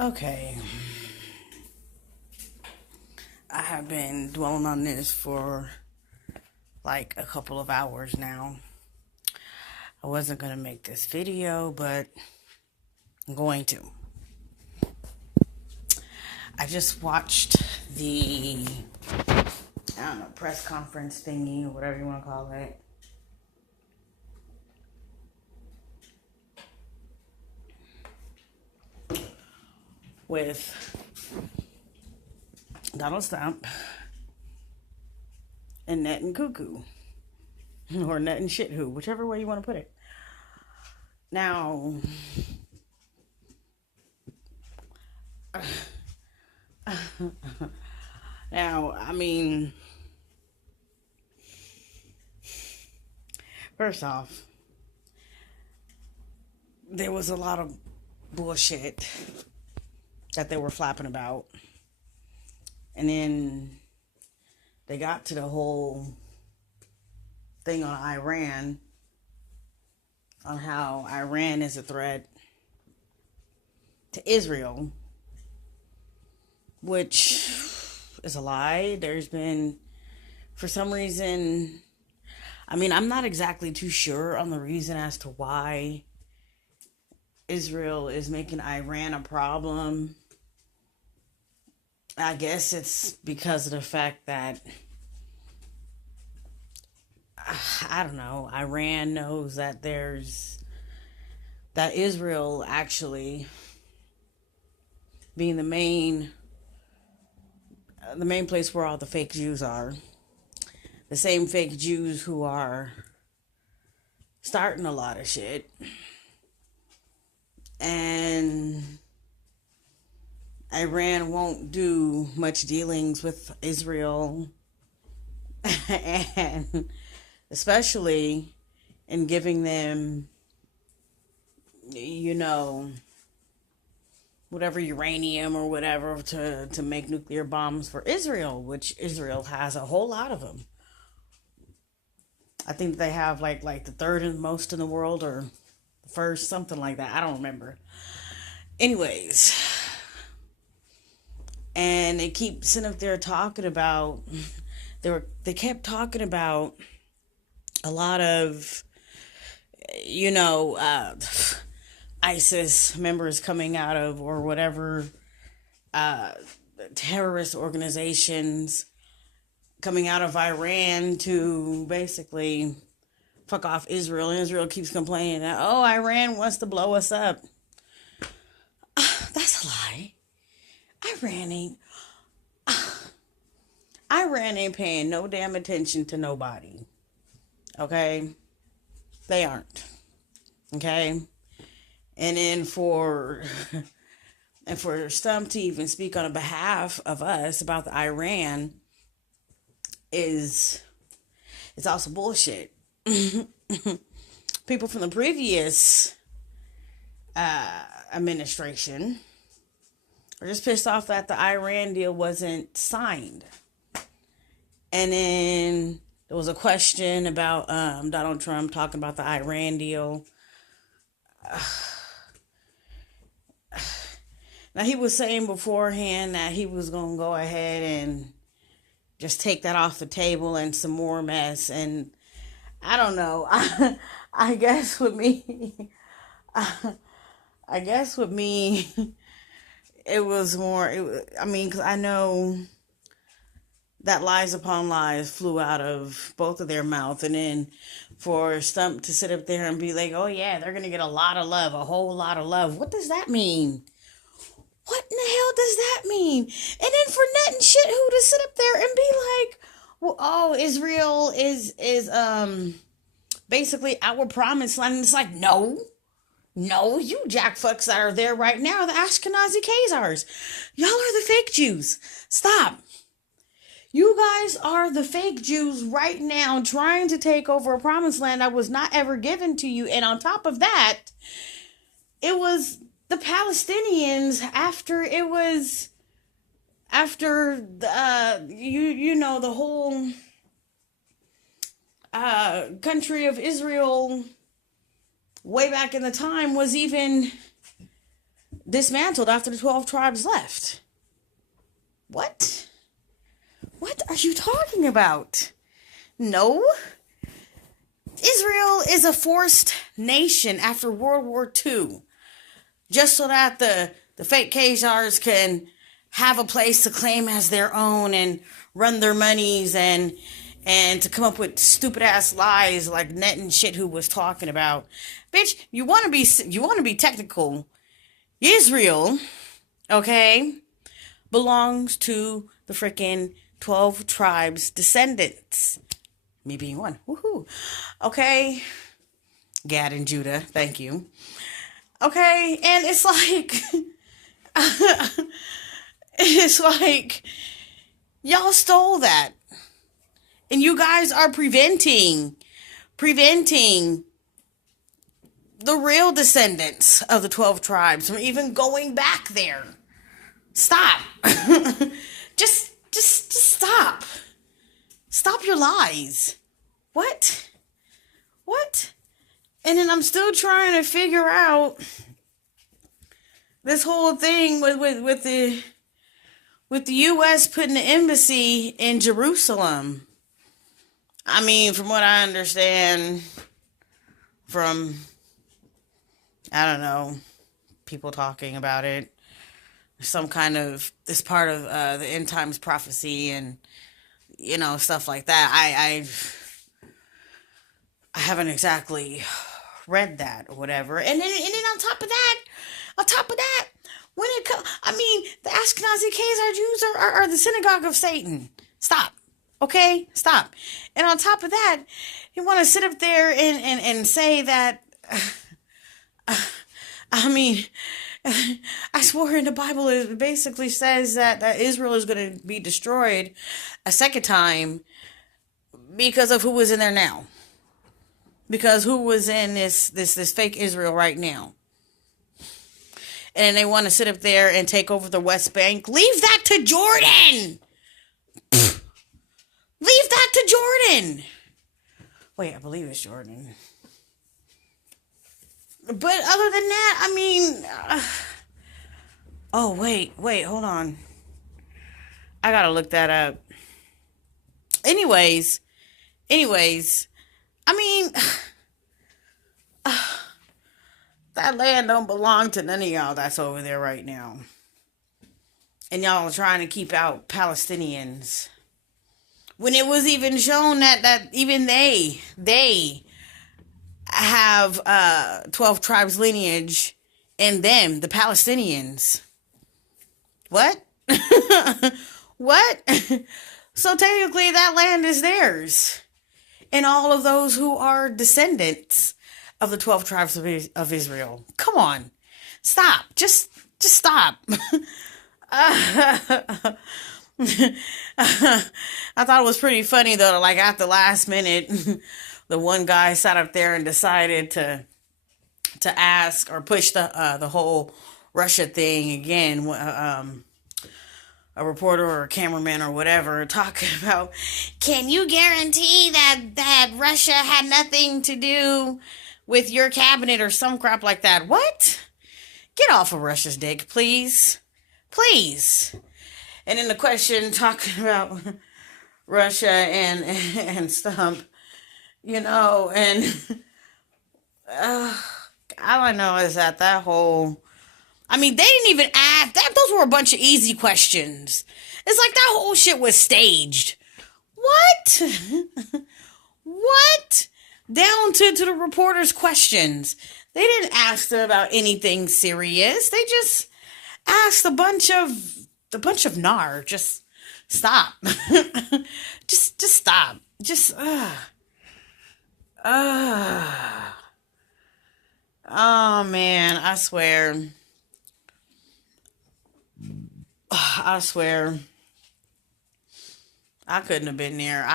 Okay, I have been dwelling on this for like a couple of hours now. I wasn't going to make this video, but I'm going to. I just watched the, I don't know, press conference thingy or whatever you want to call it. With Donald Stump and Net and Cuckoo. Or Net and Shit Who, whichever way you want to put it. Now, I mean, first off, there was a lot of bullshit that they were flapping about. And then they got to the whole thing on Iran, on how Iran is a threat to Israel, which is a lie. There's been, for some reason, I'm not exactly too sure on the reason as to why Israel is making Iran a problem. I guess it's because of the fact that, I don't know, Iran knows that that Israel actually being the main place where all the fake Jews are. The same fake Jews who are starting a lot of shit. And Iran won't do much dealings with Israel. And especially in giving them, whatever uranium or whatever to make nuclear bombs for Israel, which Israel has a whole lot of them. I think they have like the third and most in the world, or the first, something like that. I don't remember. Anyways, and they keep sitting up there talking about, they kept talking about a lot of, ISIS members coming out of, or whatever, terrorist organizations coming out of Iran to basically fuck off Israel. And Israel keeps complaining that, oh, Iran wants to blow us up. That's a lie. Iran ain't paying no damn attention to nobody. Okay? They aren't. Okay? And then for Stump to even speak on behalf of us about the Iran it's also bullshit. People from the previous administration are just pissed off that the Iran deal wasn't signed. And then there was a question about Donald Trump talking about the Iran deal. Now, he was saying beforehand that he was going to go ahead and just take that off the table and some more mess. And I don't know. I guess with me, it was more, because I know that lies upon lies flew out of both of their mouth. And then for Stump to sit up there and be like, oh yeah, they're going to get a lot of love, a whole lot of love. What does that mean? What in the hell does that mean? And then for Net and Shit Who to sit up there and be like, well, oh, Israel is basically our promised land. And it's like, no, you jackfucks that are there right now, the Ashkenazi Khazars. Y'all are the fake Jews. Stop. You guys are the fake Jews right now trying to take over a promised land that was not ever given to you. And on top of that, it was the Palestinians after the whole country of Israel way back in the time was even dismantled after the 12 tribes left. What? What are you talking about? No. Israel is a forced nation after World War II. Just so that the fake Khazars can have a place to claim as their own and run their monies and to come up with stupid ass lies like netinshithus was talking about. Bitch, you want to be technical. Israel, okay, belongs to the freaking 12 tribes descendants. Me being one. Woohoo. Okay. Gad and Judah, thank you. Okay, and it's like it's like y'all stole that. And you guys are preventing the real descendants of the 12 tribes from even going back there. Stop. just stop. Stop your lies. What? And then I'm still trying to figure out this whole thing with the U.S. putting the embassy in Jerusalem. I mean, from what I understand from, I don't know, people talking about it, some kind of, this part of the end times prophecy and, you know, stuff like that. I haven't exactly read that or whatever. And then on top of that, when it comes, I mean, the Ashkenazi Khazar Jews are the synagogue of Satan. Stop. Okay? Stop. And on top of that, you want to sit up there and say that, I mean, I swore in the Bible it basically says that Israel is going to be destroyed a second time because of who was in there now. Because who was in this fake Israel right now. And they want to sit up there and take over the West Bank. Leave that to Jordan! Leave that to Jordan! Wait, I believe it's Jordan. But other than that, I mean... oh, wait, hold on. I gotta look that up. Anyways, I mean... that land don't belong to none of y'all that's over there right now. And y'all are trying to keep out Palestinians. When it was even shown that even they have 12 tribes lineage in them, the Palestinians. What? What? So technically that land is theirs. And all of those who are descendants of the 12 tribes of Israel. Come on. Stop. Just stop. I thought it was pretty funny though, like at the last minute, the one guy sat up there and decided to ask or push the whole Russia thing again. A reporter or a cameraman or whatever talking about, can you guarantee that Russia had nothing to do with your cabinet or some crap like that? What? Get off of Russia's dick, please. Please. And then the question talking about Russia and Stump, you know, and all I know is that whole, I mean, they didn't even ask, those were a bunch of easy questions. It's like that whole shit was staged. What? What? Down to the reporters' questions. They didn't ask them about anything serious. They just asked a bunch of nar. Just stop. just stop. Just oh man, I swear I couldn't have been there.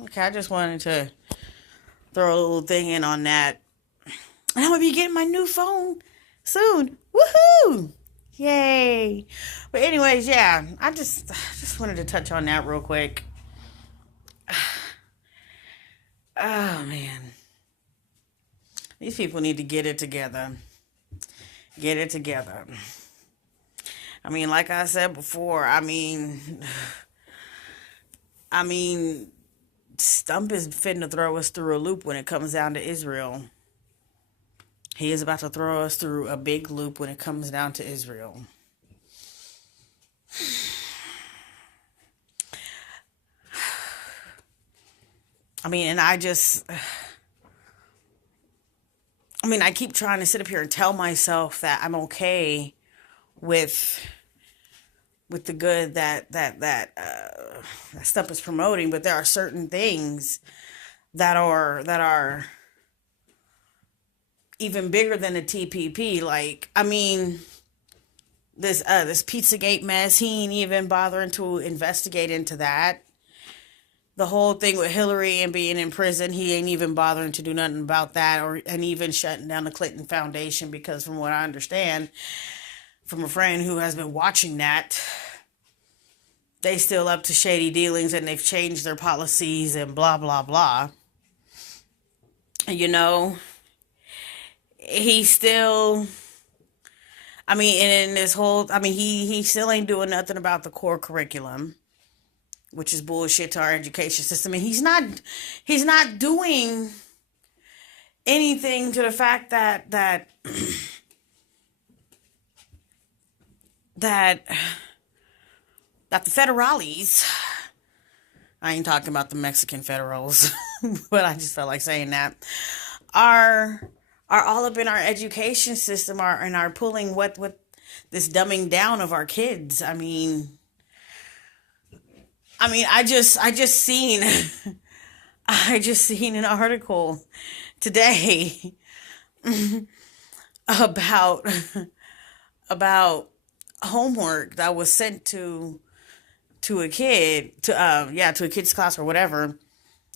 Okay, I just wanted to throw a little thing in on that. And I'm gonna be getting my new phone soon. Woohoo! Yay! But anyways, yeah, I just wanted to touch on that real quick. Oh man. These people need to get it together. Get it together. I mean, like I said before, I mean, Stump is fitting to throw us through a loop when it comes down to Israel. He is about to throw us through a big loop when it comes down to Israel. I mean, and I keep trying to sit up here and tell myself that I'm okay with the good that Stump is promoting, but there are certain things that are even bigger than the TPP. Like, I mean, this Pizzagate mess, he ain't even bothering to investigate into that. The whole thing with Hillary and being in prison, he ain't even bothering to do nothing about that, and even shutting down the Clinton Foundation, because from what I understand from a friend who has been watching that, they still up to shady dealings and they've changed their policies and blah, blah, blah. You know, he still, and in this whole, he still ain't doing nothing about the core curriculum, which is bullshit to our education system. And he's not doing anything to the fact that the federales, I ain't talking about the Mexican federals, but I just felt like saying that, are all up in our education system, and are pulling what this dumbing down of our kids. I just seen an article today about homework that was sent to a kid, to a kid's class or whatever,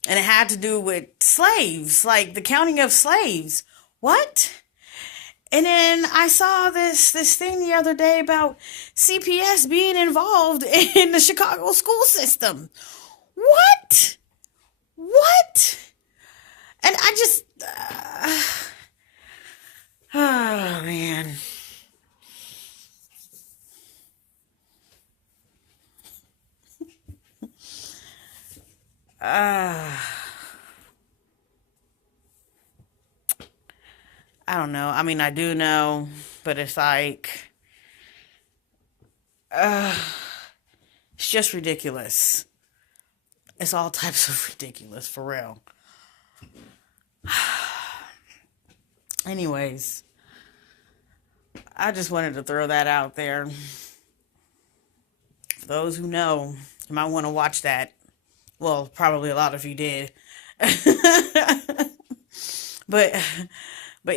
and it had to do with slaves, like the counting of slaves. What? And then I saw this thing the other day about CPS being involved in the Chicago school system. What? And I just, oh man. I don't know. I do know, but it's like, it's just ridiculous. It's all types of ridiculous, for real. Anyways, I just wanted to throw that out there. For those who know, you might want to watch that. Well, probably a lot of you did. But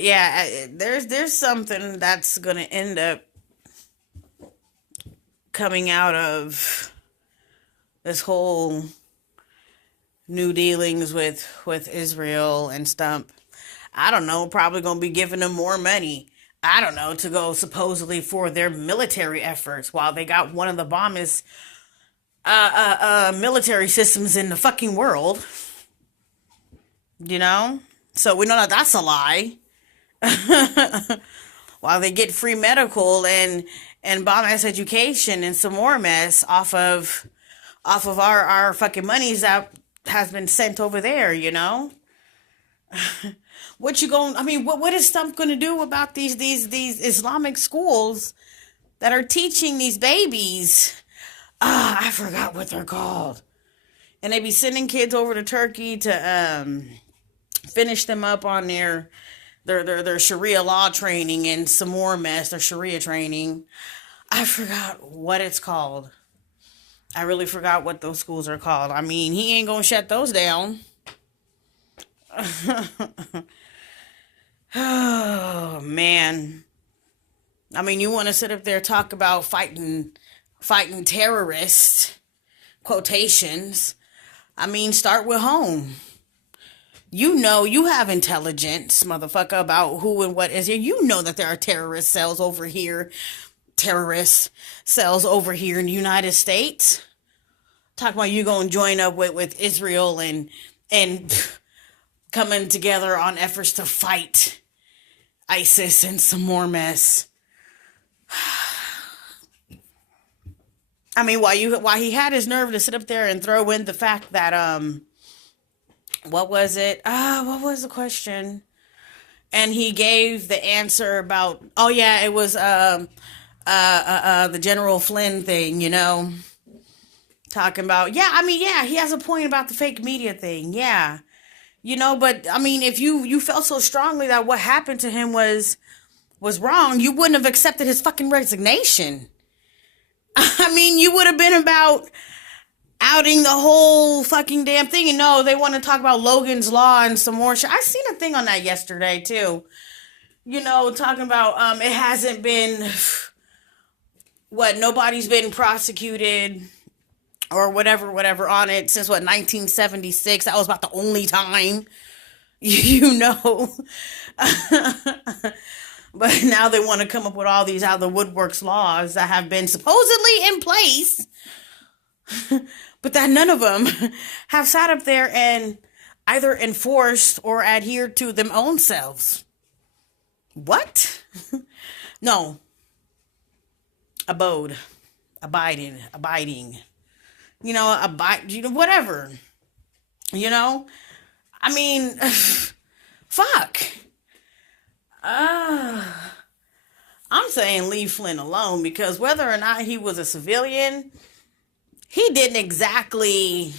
yeah, there's something that's going to end up coming out of this whole new dealings with Israel and Stump. I don't know, probably going to be giving them more money. I don't know, to go supposedly for their military efforts, while they got one of the bombest military systems in the fucking world. You know? So we know that that's a lie. While they get free medical and bomb ass education and some more mess off of our fucking monies that has been sent over there, you know? What is Stump gonna do about these Islamic schools that are teaching these babies? I forgot what they're called. And they be sending kids over to Turkey to finish them up on their Sharia law training and some more mess, their Sharia training. I forgot what it's called. I really forgot what those schools are called. He ain't gonna shut those down. Oh, man. You want to sit up there talk about fighting terrorists, quotations. Start with home. You know, you have intelligence, motherfucker, about who and what is here. You know that there are terrorist cells over here in the United States. Talk about you going to join up with Israel and coming together on efforts to fight ISIS and some more mess. I mean, while he had his nerve to sit up there and throw in the fact that what was it? What was the question? And he gave the answer about, oh yeah, it was the General Flynn thing, talking about, yeah, I mean, yeah, he has a point about the fake media thing, yeah, but I mean, if you felt so strongly that what happened to him was wrong, you wouldn't have accepted his fucking resignation. I mean, you would have been about outing the whole fucking damn thing. And no, they want to talk about Logan's Law and some more shit. I seen a thing on that yesterday too. Talking about it hasn't been nobody's been prosecuted or whatever on it since 1976. That was about the only time. But now they want to come up with all these out of the woodworks laws that have been supposedly in place, but that none of them have sat up there and either enforced or adhered to them own selves. What? No. Abiding. Whatever. I mean, fuck. I'm saying leave Flynn alone, because whether or not he was a civilian, he didn't exactly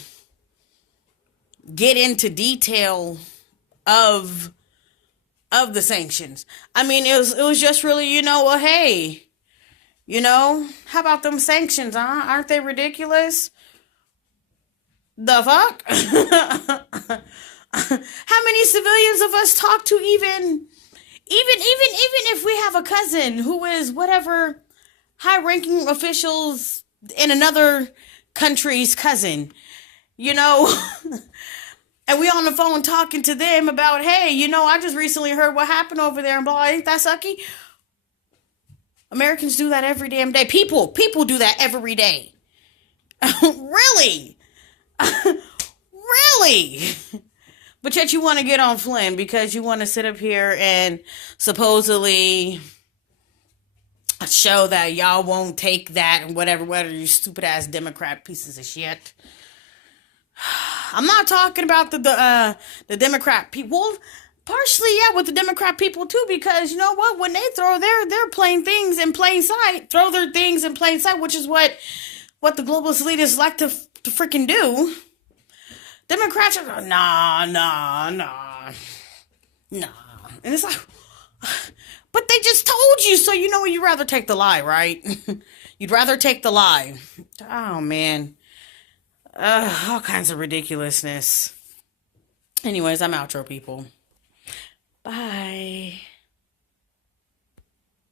get into detail of the sanctions. I mean, it was just really, well, hey, how about them sanctions, huh? Aren't they ridiculous? The fuck? How many civilians of us talk to even if we have a cousin who is whatever high-ranking officials in another country's cousin, and we on the phone talking to them about, hey, I just recently heard what happened over there and blah, ain't that sucky? Americans do that every damn day. People do that every day. Really? Really? But yet you want to get on Flynn because you want to sit up here and supposedly show that y'all won't take that and whatever, you stupid ass Democrat pieces of shit. I'm not talking about the Democrat people. Partially, yeah, with the Democrat people too, because you know what? When they throw their plain things in plain sight, throw their things in plain sight, which is what the globalist elitists like to freaking do. Democrats are nah. And it's like, but they just told you, so you'd rather take the lie, right? You'd rather take the lie. Oh, man. All kinds of ridiculousness. Anyways, I'm outro, people. Bye.